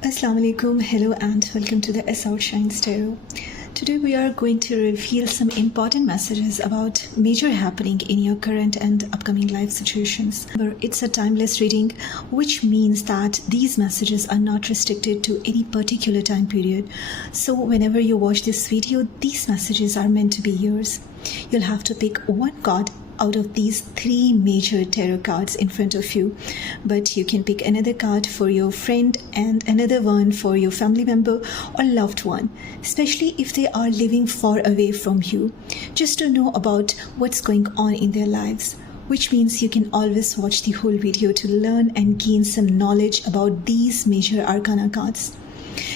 Assalamu alaikum, hello and welcome to the SoutShines Tarot. Today we are going to reveal some important messages about major happening in your current and upcoming life situations. It's a timeless reading, which means that these messages are not restricted to any particular time period. So whenever you watch this video, these messages are meant to be yours. You'll have to pick one card out of these three major tarot cards in front of you, but you can pick another card for your friend and another one for your family member or loved one, especially if they are living far away from you, just to know about what's going on in their lives, which means you can always watch the whole video to learn and gain some knowledge about these major arcana cards.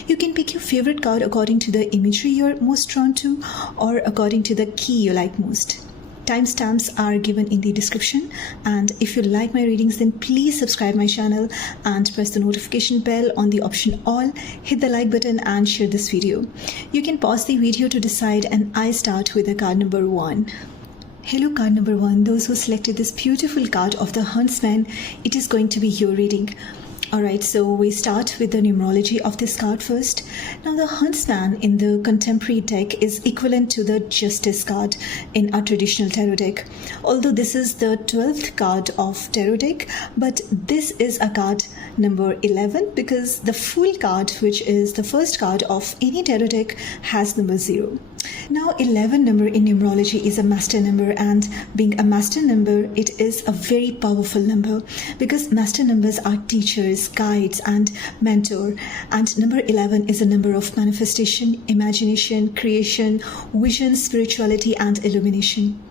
You can pick your favorite card according to the imagery you're most drawn to or according to the key you like most. Timestamps are given in the description, and if you like my readings, then please subscribe my channel and press the notification bell on the option all, hit the like button and share this video. You can pause the video to decide, and I start with the card number 1. Hello card number 1, those who selected this beautiful card of the Huntsman, it is going to be your reading. Alright, so we start with the numerology of this card first. Now the Huntsman in the contemporary deck is equivalent to the Justice card in our traditional tarot deck. Although this is the 12th card of tarot deck, but this is a card number 11 because the full card, which is the first card of any tarot deck, has number 0. Now 11 number in numerology is a master number, and being a master number, it is a very powerful number because master numbers are teachers, guides and mentor, and number 11 is a number of manifestation, imagination, creation, vision, spirituality and illumination.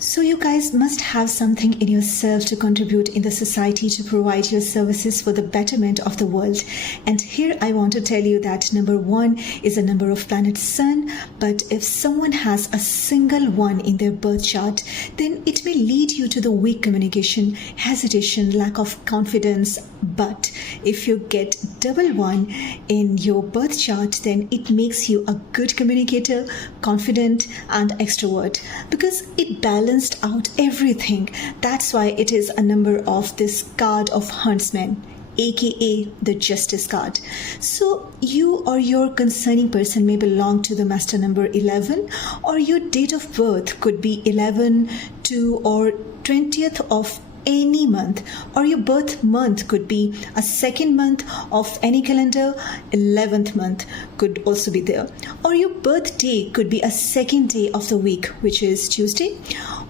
So you guys must have something in yourself to contribute in the society to provide your services for the betterment of the world. And here I want to tell you that number 1 is a number of planet Sun, but if someone has a single 1 in their birth chart, then it may lead you to the weak communication, hesitation, lack of confidence. But if you get double 1 in your birth chart, then it makes you a good communicator, confident and extrovert because it balanced out everything. That's why it is a number of this card of Huntsman, aka the Justice card. So you or your concerning person may belong to the master number 11, or your date of birth could be 11, 2 or 20th of any month, or your birth month could be a second month of any calendar, 11th month could also be there, or your birthday could be a second day of the week, which is Tuesday,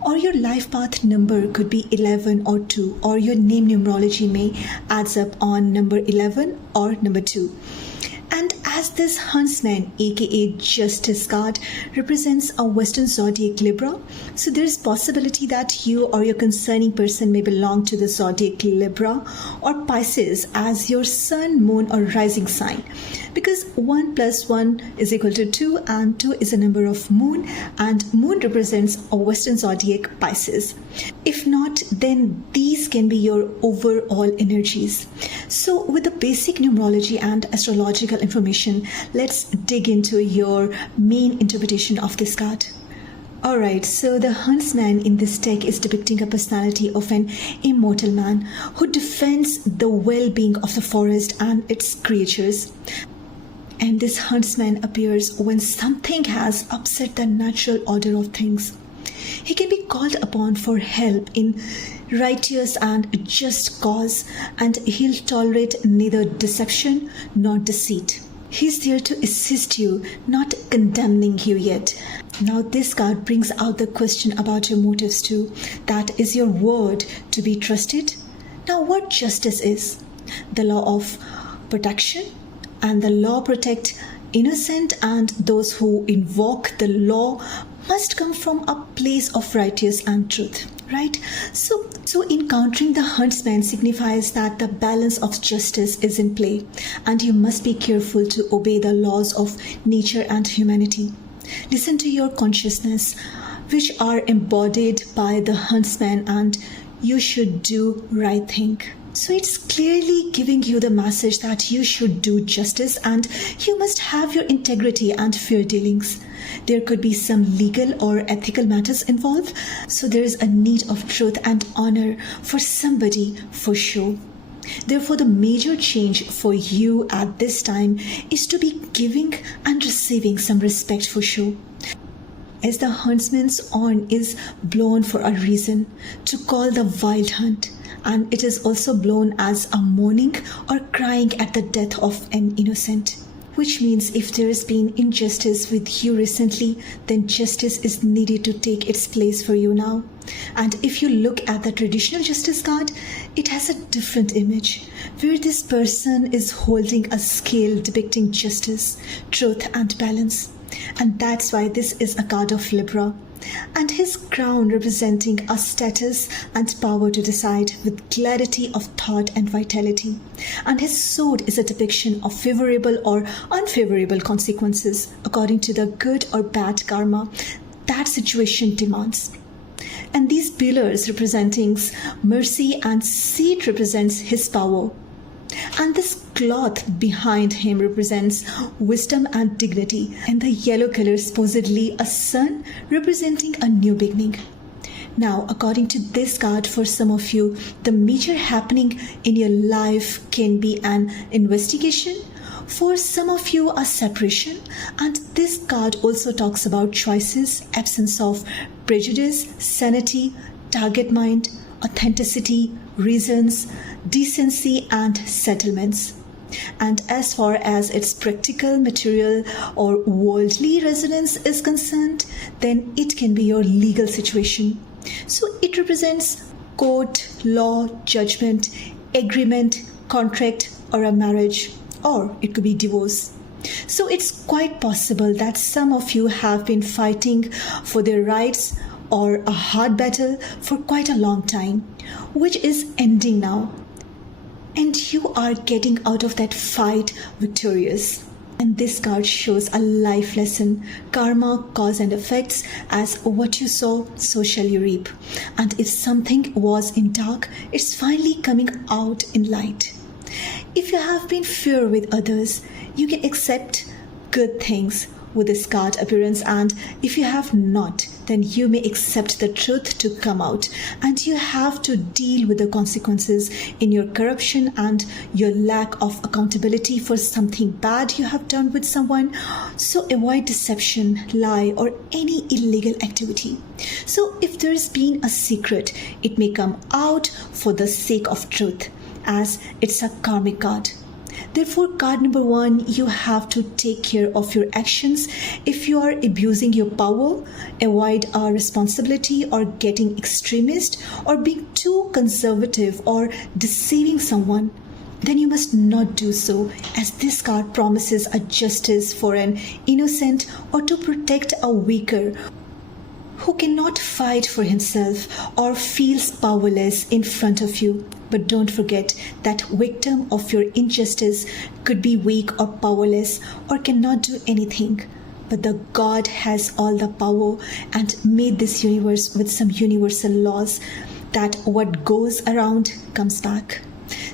or your life path number could be 11 or 2, or your name numerology may adds up on number 11 or number 2. And as this Huntsman, aka Justice card, represents a Western zodiac Libra, so there is possibility that you or your concerning person may belong to the zodiac Libra or Pisces as your sun, moon or rising sign, because 1 plus 1 is equal to 2, and 2 is a number of moon, and moon represents a Western zodiac Pisces. If not, then these can be your overall energies. So with the basic numerology and astrological information, let's dig into your main interpretation of this card. Alright, so the Huntsman in this deck is depicting a personality of an immortal man who defends the well-being of the forest and its creatures. And this Huntsman appears when something has upset the natural order of things. He can be called upon for help in righteous and just cause, and he'll tolerate neither deception nor deceit. He's there to assist you, not condemning you yet. Now this card brings out the question about your motives too. That is your word to be trusted? Now what justice is? The law of protection, and the law protect innocent, and those who invoke the law must come from a place of righteousness and truth, right? So encountering the Huntsman signifies that the balance of justice is in play, and you must be careful to obey the laws of nature and humanity. Listen to your consciousness, which are embodied by the Huntsman, and you should do right thing. So it's clearly giving you the message that you should do justice and you must have your integrity and fair dealings. There could be some legal or ethical matters involved, so there is a need of truth and honor for somebody for sure. Therefore, the major change for you at this time is to be giving and receiving some respect for sure. As the huntsman's horn is blown for a reason, to call the wild hunt, and it is also blown as a mourning or crying at the death of an innocent. Which means if there has been injustice with you recently, then justice is needed to take its place for you now. And if you look at the traditional justice card, it has a different image, where this person is holding a scale depicting justice, truth and balance. And that's why this is a card of Libra. And his crown representing a status and power to decide with clarity of thought and vitality. And his sword is a depiction of favorable or unfavorable consequences according to the good or bad karma that situation demands. And these pillars representing mercy and seat represents his power. And this cloth behind him represents wisdom and dignity, and the yellow color is supposedly a sun representing a new beginning. Now, according to this card, for some of you, the major happening in your life can be an investigation. For some of you, a separation. And this card also talks about choices, absence of prejudice, sanity, target mind, authenticity, reasons, decency and settlements. And as far as its practical, material or worldly resonance is concerned, then it can be your legal situation. So it represents court, law, judgment, agreement, contract or a marriage, or it could be divorce. So it's quite possible that some of you have been fighting for their rights or a hard battle for quite a long time, which is ending now. And you are getting out of that fight victorious. And this card shows a life lesson, karma, cause and effects, as what you sow, so shall you reap. And if something was in dark, it's finally coming out in light. If you have been fair with others, you can accept good things with this card appearance, and if you have not, then you may accept the truth to come out, and you have to deal with the consequences in your corruption and your lack of accountability for something bad you have done with someone. So avoid deception, lie or any illegal activity. So if there's been a secret, it may come out for the sake of truth, as it's a karmic card. Therefore, card number 1, you have to take care of your actions. If you are abusing your power, avoid a responsibility or getting extremist or being too conservative or deceiving someone, then you must not do so, as this card promises a justice for an innocent or to protect a weaker who cannot fight for himself or feels powerless in front of you. But don't forget that victim of your injustice could be weak or powerless or cannot do anything. But the God has all the power and made this universe with some universal laws that what goes around comes back.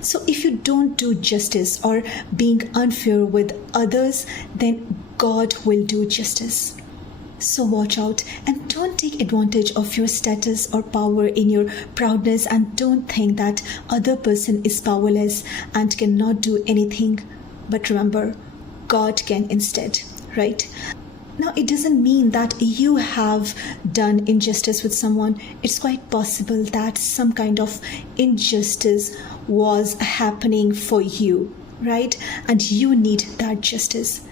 So if you don't do justice or being unfair with others, then God will do justice. So watch out and don't take advantage of your status or power in your proudness, and don't think that other person is powerless and cannot do anything. But remember, God can instead, right? Now, it doesn't mean that you have done injustice with someone. It's quite possible that some kind of injustice was happening for you, right? And you need that justice.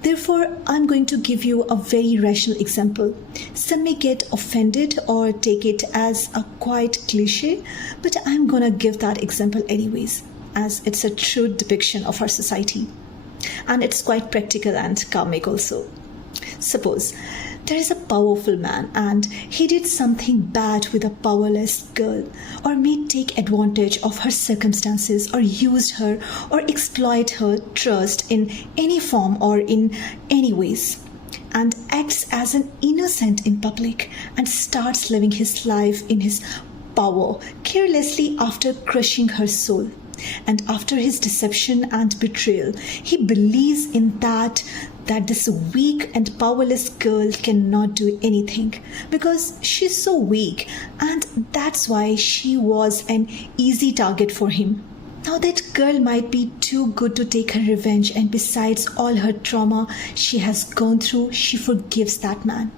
Therefore, I'm going to give you a very rational example. Some may get offended or take it as a quite cliche, but I'm going to give that example anyways, as it's a true depiction of our society. And it's quite practical and karmic also. Suppose there is a powerful man and he did something bad with a powerless girl, or may take advantage of her circumstances or used her or exploit her trust in any form or in any ways, and acts as an innocent in public and starts living his life in his power carelessly after crushing her soul. And after his deception and betrayal, he believes in that this weak and powerless girl cannot do anything because she's so weak, and that's why she was an easy target for him. Now that girl might be too good to take her revenge, and besides all her trauma she has gone through, she forgives that man.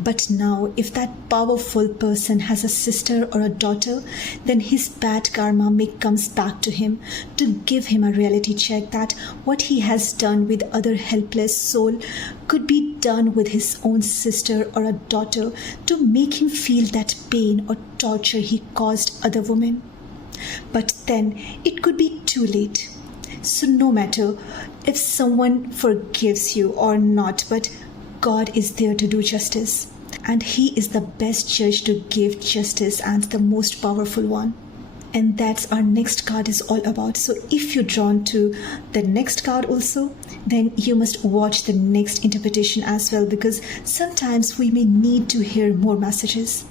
But now, if that powerful person has a sister or a daughter, then his bad karma may comes back to him to give him a reality check that what he has done with other helpless soul could be done with his own sister or a daughter to make him feel that pain or torture he caused other women. But then it could be too late. So no matter if someone forgives you or not, but God is there to do justice, and He is the best judge to give justice and the most powerful one. And that's our next card is all about. So if you're drawn to the next card also, then you must watch the next interpretation as well, because sometimes we may need to hear more messages.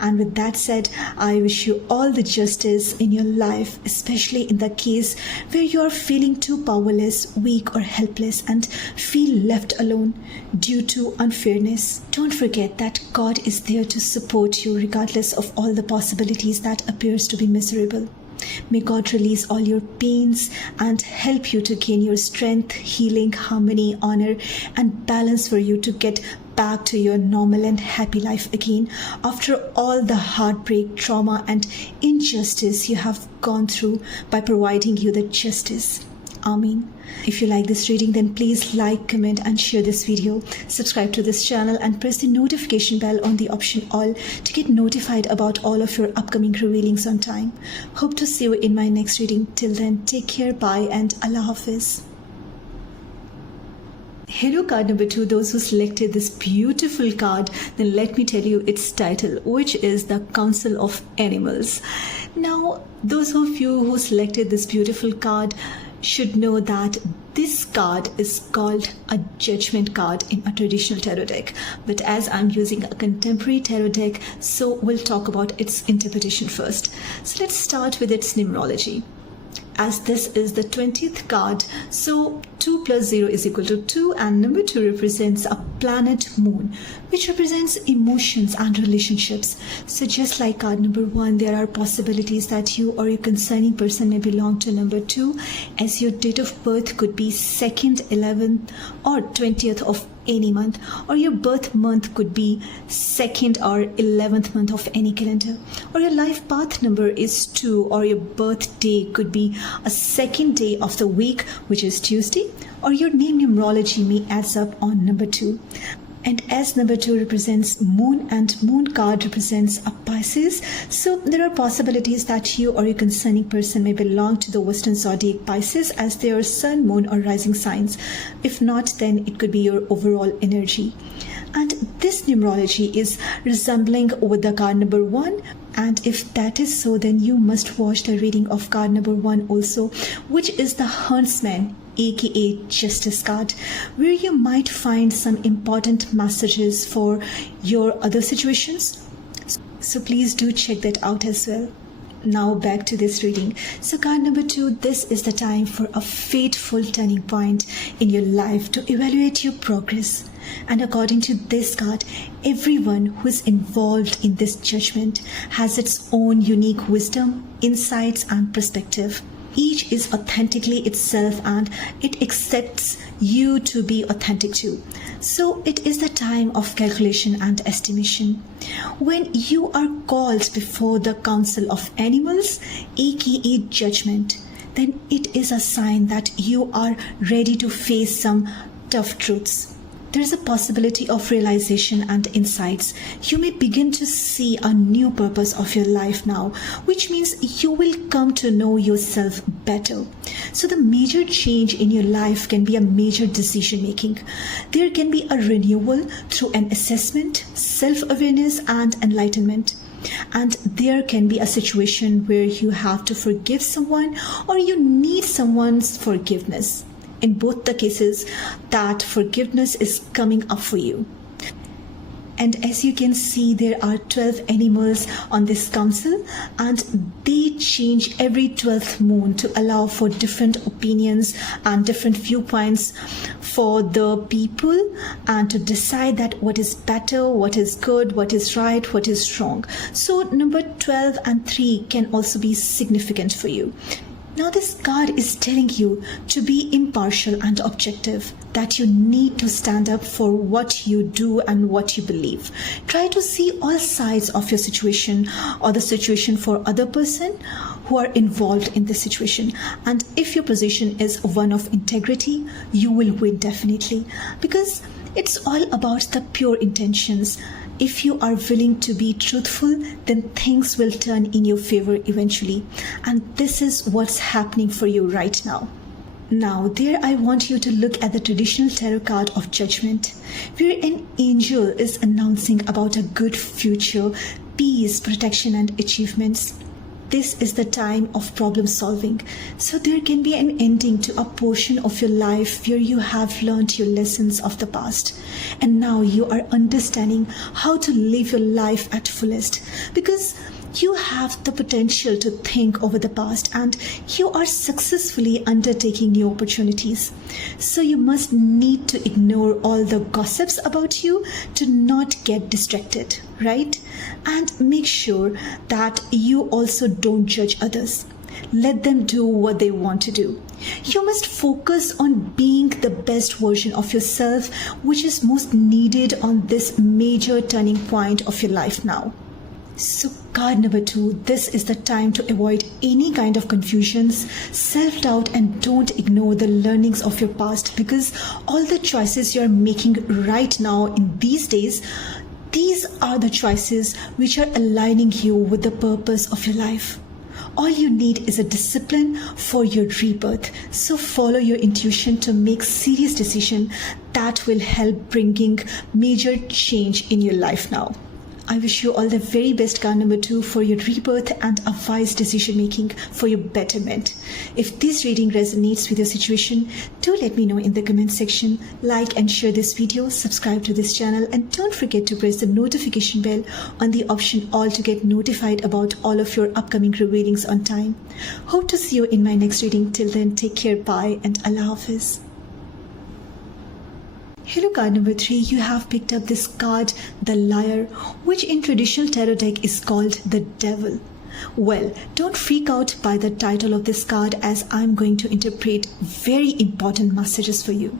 And with that said, I wish you all the justice in your life, especially in the case where you are feeling too powerless, weak or helpless and feel left alone due to unfairness. Don't forget that God is there to support you regardless of all the possibilities that appears to be miserable. May God release all your pains and help you to gain your strength, healing, harmony, honor, and balance for you to get back to your normal and happy life again after all the heartbreak, trauma, and injustice you have gone through by providing you the justice. Amen. If you like this reading, then please like, comment and share this video. Subscribe to this channel and press the notification bell on the option all to get notified about all of your upcoming revealings on time. Hope to see you in my next reading. Till then, take care, bye and Allah Hafiz. Hello card number 2, those who selected this beautiful card, then let me tell you its title, which is the Council of Animals. Now, those of you who selected this beautiful card should know that this card is called a judgment card in a traditional tarot deck, but as I'm using a contemporary tarot deck, so we'll talk about its interpretation first. So let's start with its numerology. As this is the 20th card, so 2 plus 0 is equal to 2, and number 2 represents a planet moon, which represents emotions and relationships. So just like card number 1, there are possibilities that you or your concerning person may belong to number 2, as your date of birth could be 2nd, 11th or 20th of any month, or your birth month could be 2nd or 11th month of any calendar, or your life path number is 2, or your birthday could be a second day of the week, which is Tuesday, or your name numerology may adds up on number 2. And as number 2 represents moon and moon card represents a Pisces, so there are possibilities that you or your concerning person may belong to the Western Zodiac Pisces as their sun, moon or rising signs. If not, then it could be your overall energy. And this numerology is resembling with the card number 1, and if that is so, then you must watch the reading of card number 1 also, which is the Huntsman, aka Justice card, where you might find some important messages for your other situations. So please do check that out as well. Now back to this reading. So card number 2, this is the time for a fateful turning point in your life to evaluate your progress. And according to this card, everyone who is involved in this judgment has its own unique wisdom, insights and perspective. Each is authentically itself and it accepts you to be authentic too. So it is the time of calculation and estimation. When you are called before the Council of Animals, aka Judgment, then it is a sign that you are ready to face some tough truths. There is a possibility of realization and insights. You may begin to see a new purpose of your life now, which means you will come to know yourself better. So the major change in your life can be a major decision making. There can be a renewal through an assessment, self-awareness and enlightenment. And there can be a situation where you have to forgive someone or you need someone's forgiveness. In both the cases, that forgiveness is coming up for you. And as you can see, there are 12 animals on this council and they change every 12th moon to allow for different opinions and different viewpoints for the people and to decide that what is better, what is good, what is right, what is wrong. So number 12 and 3 can also be significant for you. Now this card is telling you to be impartial and objective, that you need to stand up for what you do and what you believe. Try to see all sides of your situation or the situation for other person who are involved in this situation. And if your position is one of integrity, you will win definitely, because it's all about the pure intentions. If you are willing to be truthful, then things will turn in your favor eventually. And this is what's happening for you right now. Now, there I want you to look at the traditional tarot card of Judgment, where an angel is announcing about a good future, peace, protection, and achievements. This is the time of problem solving. So there can be an ending to a portion of your life where you have learned your lessons of the past. And now you are understanding how to live your life at fullest, because you have the potential to think over the past and you are successfully undertaking new opportunities. So you must need to ignore all the gossips about you to not get distracted, right? And make sure that you also don't judge others. Let them do what they want to do. You must focus on being the best version of yourself, which is most needed on this major turning point of your life now. So card number 2, this is the time to avoid any kind of confusions, self-doubt, and don't ignore the learnings of your past, because all the choices you're making right now in these days, these are the choices which are aligning you with the purpose of your life. All you need is a discipline for your rebirth. So follow your intuition to make serious decisions that will help bringing major change in your life now. I wish you all the very best, card number 2, for your rebirth and a wise decision making for your betterment. If this reading resonates with your situation, do let me know in the comment section. Like and share this video, subscribe to this channel, and don't forget to press the notification bell on the option all to get notified about all of your upcoming readings on time. Hope to see you in my next reading. Till then, take care, bye, and Allah Hafiz. Hello, card number 3, you have picked up this card, the Liar, which in traditional tarot deck is called the Devil. Well, don't freak out by the title of this card, as I'm going to interpret very important messages for you.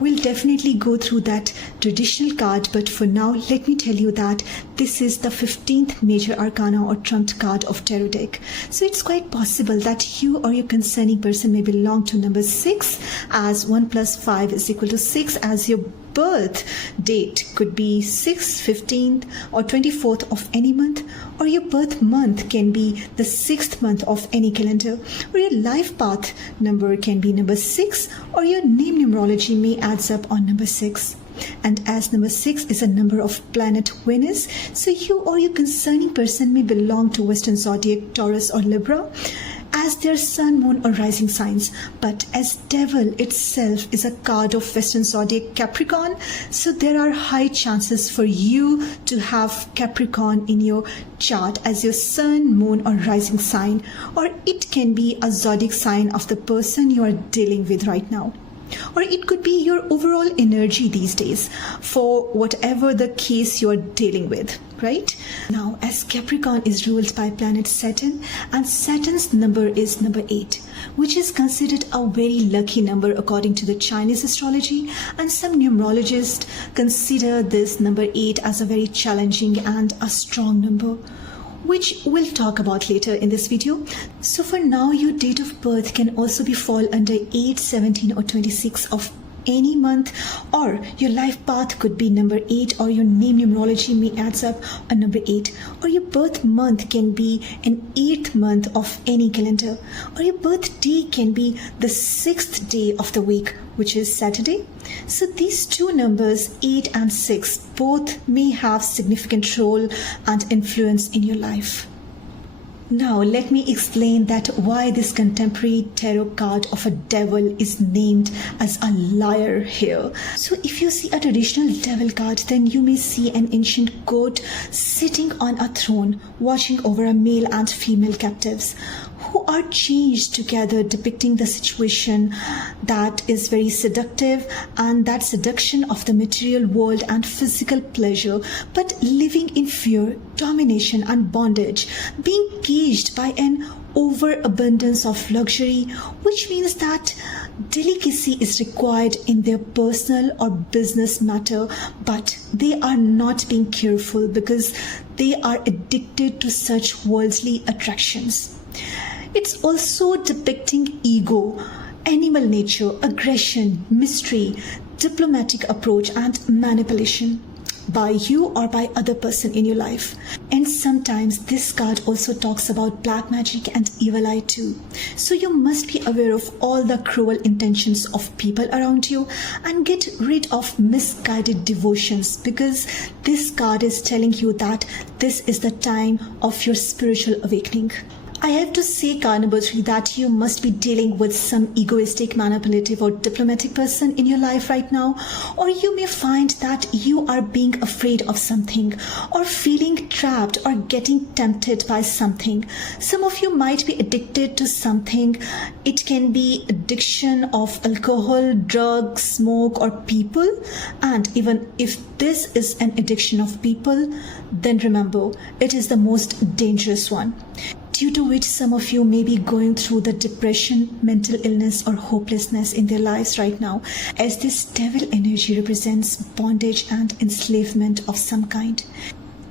We'll definitely go through that traditional card, but for now, let me tell you that this is the 15th major arcana or trumped card of tarot deck. So it's quite possible that you or your concerning person may belong to number 6, as 1 + 5 = 6, as your birth date could be 6th, 15th, or 24th of any month, or your birth month can be the 6th month of any calendar, or your life path number can be number 6, or your name numerology may adds up on number 6. And as number 6 is a number of planet Venus, so you or your concerning person may belong to Western Zodiac, Taurus or Libra, as their sun, moon or rising signs. But as Devil itself is a card of Western Zodiac Capricorn, so there are high chances for you to have Capricorn in your chart as your sun, moon or rising sign, or it can be a zodiac sign of the person you are dealing with right now. Or it could be your overall energy these days, for whatever the case you are dealing with, right? Now, as Capricorn is ruled by planet Saturn, and Saturn's number is number 8, which is considered a very lucky number according to the Chinese astrology, and some numerologists consider this number 8 as a very challenging and a strong number, which we'll talk about later in this video. So for now, your date of birth can also be fall under 8, 17 or 26 of any month, or your life path could be number 8, or your name numerology may adds up a number 8, or your birth month can be an 8th month of any calendar, or your birthday can be the 6th day of the week, which is Saturday. So these two numbers, 8 and 6, both may have significant role and influence in your life. Now let me explain that why this contemporary tarot card of a devil is named as a liar here. So if you see a traditional devil card, then you may see an ancient goat sitting on a throne watching over a male and female captives, who are changed together, depicting the situation that is very seductive, and that seduction of the material world and physical pleasure, but living in fear, domination and bondage, being caged by an overabundance of luxury, which means that delicacy is required in their personal or business matter, but they are not being careful because they are addicted to such worldly attractions. It's also depicting ego, animal nature, aggression, mystery, diplomatic approach and manipulation by you or by other person in your life. And sometimes this card also talks about black magic and evil eye too. So you must be aware of all the cruel intentions of people around you and get rid of misguided devotions, because this card is telling you that this is the time of your spiritual awakening. I have to say, card number 3, that you must be dealing with some egoistic, manipulative or diplomatic person in your life right now, or you may find that you are being afraid of something or feeling trapped or getting tempted by something. Some of you might be addicted to something. It can be addiction of alcohol, drugs, smoke or people. And even if this is an addiction of people, then remember, it is the most dangerous one, due to which some of you may be going through the depression, mental illness or hopelessness in their lives right now, as this devil energy represents bondage and enslavement of some kind.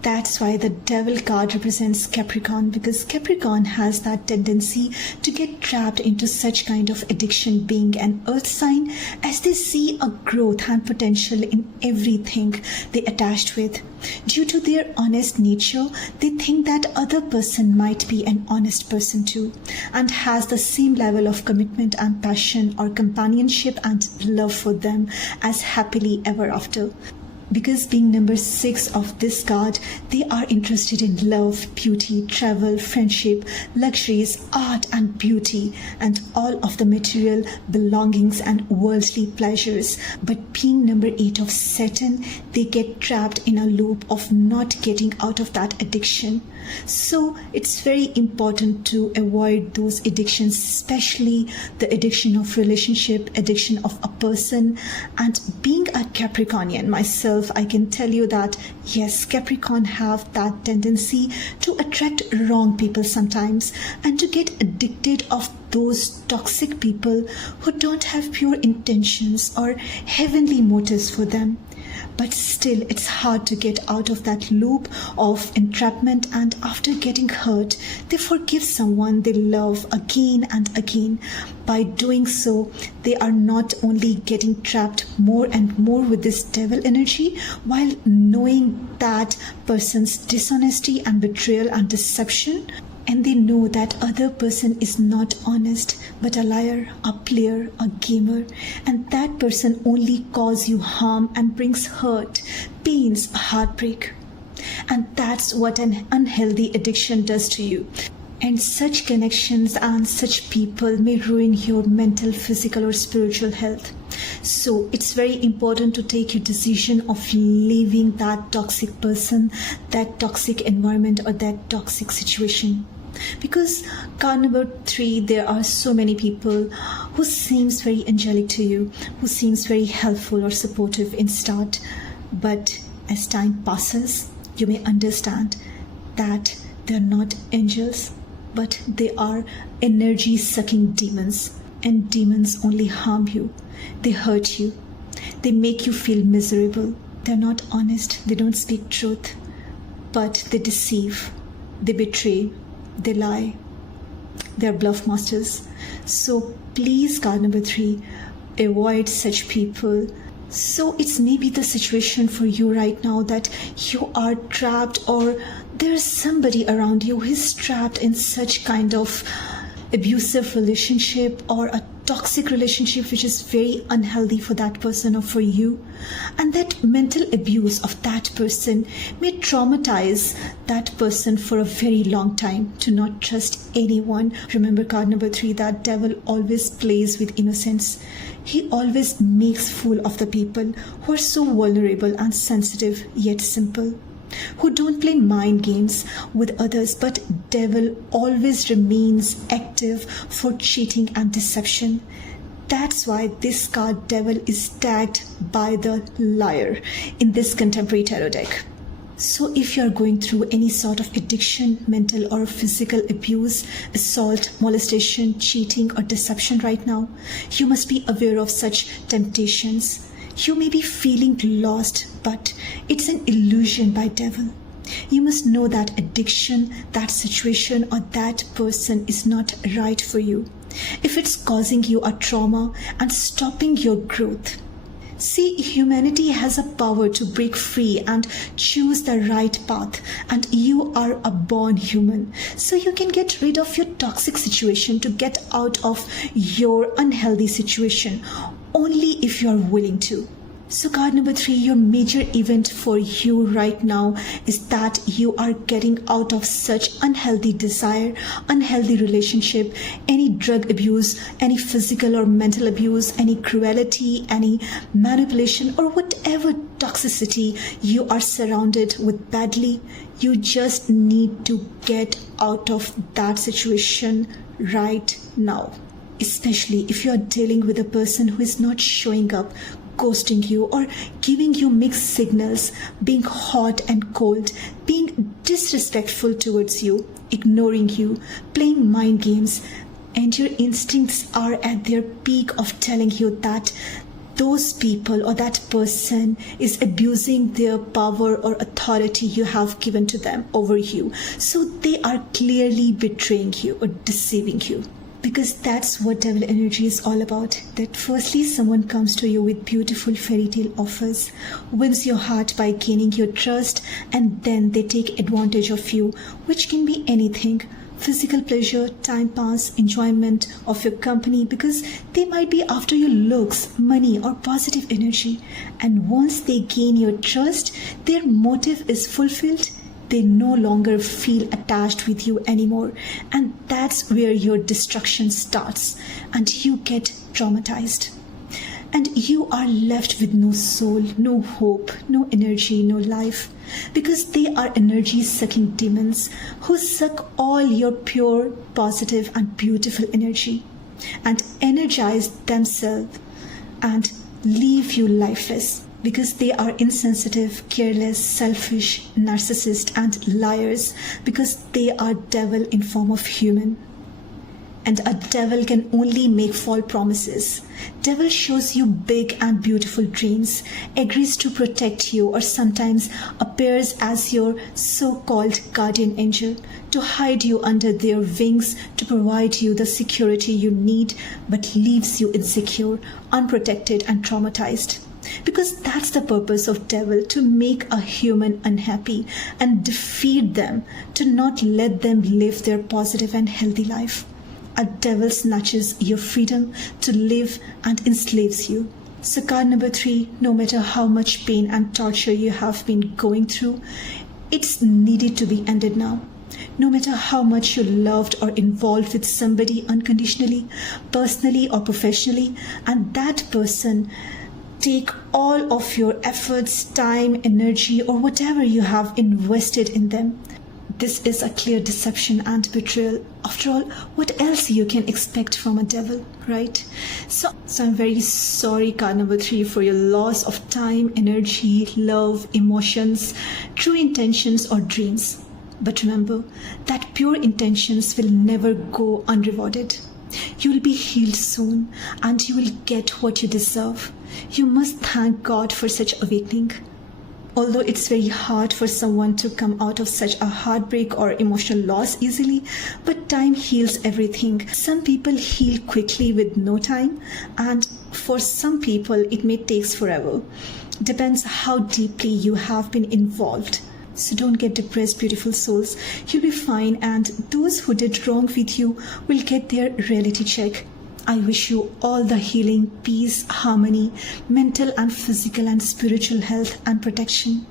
That's why the devil card represents Capricorn, because Capricorn has that tendency to get trapped into such kind of addiction, being an earth sign, as they see a growth and potential in everything they attached with. Due to their honest nature, they think that other person might be an honest person too, and has the same level of commitment and passion or companionship and love for them as happily ever after. Because being number 6 of this card, they are interested in love, beauty, travel, friendship, luxuries, art and beauty, and all of the material belongings and worldly pleasures. But being number 8 of Saturn, they get trapped in a loop of not getting out of that addiction. So it's very important to avoid those addictions, especially the addiction of relationship, addiction of a person. And being a Capricornian myself, I can tell you that yes, Capricorn have that tendency to attract wrong people sometimes, and to get addicted of those toxic people who don't have pure intentions or heavenly motives for them. But still, it's hard to get out of that loop of entrapment, and after getting hurt, they forgive someone they love again and again. By doing so, they are not only getting trapped more and more with this devil energy, while knowing that person's dishonesty and betrayal and deception, and they know that other person is not honest but a liar, a player, a gamer, and that person only cause you harm and brings hurt, pains, heartbreak. And that's what an unhealthy addiction does to you. And such connections and such people may ruin your mental, physical or spiritual health. So it's very important to take your decision of leaving that toxic person, that toxic environment or that toxic situation. Because card number 3, there are so many people who seems very angelic to you, who seems very helpful or supportive in start, but as time passes, you may understand that they're not angels, but they are energy sucking demons, and demons only harm you. They hurt you, they make you feel miserable. They're not honest, they don't speak truth, but they deceive, they betray, they lie. They're bluff masters. So please, card number 3, avoid such people. So it's maybe the situation for you right now that you are trapped, or there's somebody around you who is trapped in such kind of abusive relationship or a toxic relationship which is very unhealthy for that person or for you, and that mental abuse of that person may traumatize that person for a very long time to not trust anyone. Remember, card number 3, that devil always plays with innocence. He always makes fool of the people who are so vulnerable and sensitive yet simple. who don't play mind games with others, but devil always remains active for cheating and deception. That's why this card devil is tagged by the liar in this contemporary tarot deck. So if you're going through any sort of addiction, mental or physical abuse, assault, molestation, cheating or deception right now, you must be aware of such temptations. You may be feeling lost, but it's an illusion by devil. You must know that addiction, that situation or that person is not right for you. If it's causing you a trauma and stopping your growth. See, humanity has a power to break free and choose the right path, and you are a born human. So you can get rid of your toxic situation to get out of your unhealthy situation only if you are willing to. So card number 3, your major event for you right now is that you are getting out of such unhealthy desire, unhealthy relationship, any drug abuse, any physical or mental abuse, any cruelty, any manipulation or whatever toxicity you are surrounded with badly. You just need to get out of that situation right now. Especially if you are dealing with a person who is not showing up, ghosting you or giving you mixed signals, being hot and cold, being disrespectful towards you, ignoring you, playing mind games, and your instincts are at their peak of telling you that those people or that person is abusing their power or authority you have given to them over you. So they are clearly betraying you or deceiving you. Because that's what devil energy is all about. That firstly, someone comes to you with beautiful fairy tale offers, wins your heart by gaining your trust, and then they take advantage of you, which can be anything. Physical pleasure, time pass, enjoyment of your company, because they might be after your looks, money, or positive energy. And once they gain your trust, their motive is fulfilled. They no longer feel attached with you anymore, and that's where your destruction starts, and you get traumatized. And you are left with no soul, no hope, no energy, no life, because they are energy-sucking demons who suck all your pure, positive, and beautiful energy and energize themselves and leave you lifeless. Because they are insensitive, careless, selfish, narcissist, and liars, because they are devil in form of human. And a devil can only make false promises. Devil shows you big and beautiful dreams, agrees to protect you, or sometimes appears as your so-called guardian angel to hide you under their wings, to provide you the security you need, but leaves you insecure, unprotected, and traumatized. Because that's the purpose of devil, to make a human unhappy and defeat them, to not let them live their positive and healthy life. A devil snatches your freedom to live and enslaves you. So card number 3, no matter how much pain and torture you have been going through, it's needed to be ended now. No matter how much you loved or involved with somebody unconditionally, personally or professionally, and that person take all of your efforts, time, energy, or whatever you have invested in them. This is a clear deception and betrayal. After all, what else you can expect from a devil, right? So I'm very sorry, card number 3, for your loss of time, energy, love, emotions, true intentions, or dreams. But remember that pure intentions will never go unrewarded. You will be healed soon, and you will get what you deserve. You must thank God for such awakening. Although it's very hard for someone to come out of such a heartbreak or emotional loss easily, but time heals everything. Some people heal quickly with no time, and for some people it may take forever. Depends how deeply you have been involved. So don't get depressed, beautiful souls. You'll be fine, and those who did wrong with you will get their reality check. I wish you all the healing, peace, harmony, mental and physical and spiritual health and protection.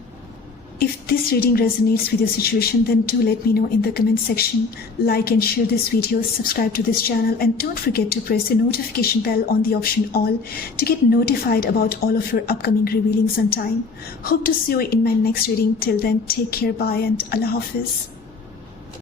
If this reading resonates with your situation, then do let me know in the comment section. Like and share this video, subscribe to this channel, and don't forget to press the notification bell on the option all to get notified about all of your upcoming revealings on time. Hope to see you in my next reading. Till then, take care, bye, and Allah Hafiz.